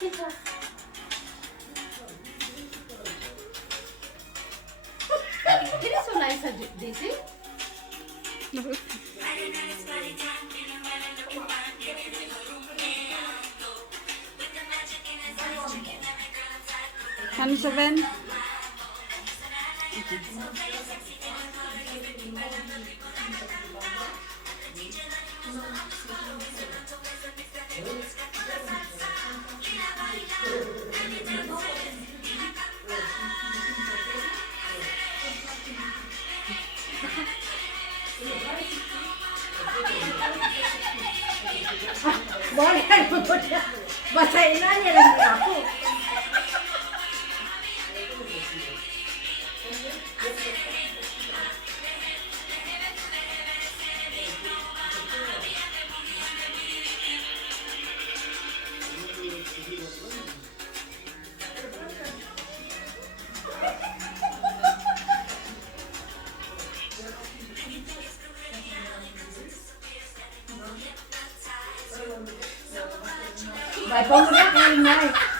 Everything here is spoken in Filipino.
It is so nice, Daisy. Ano 7? Boleh mo na. Basahin na niya lang ako. Baik, bangun ya, kayak ini.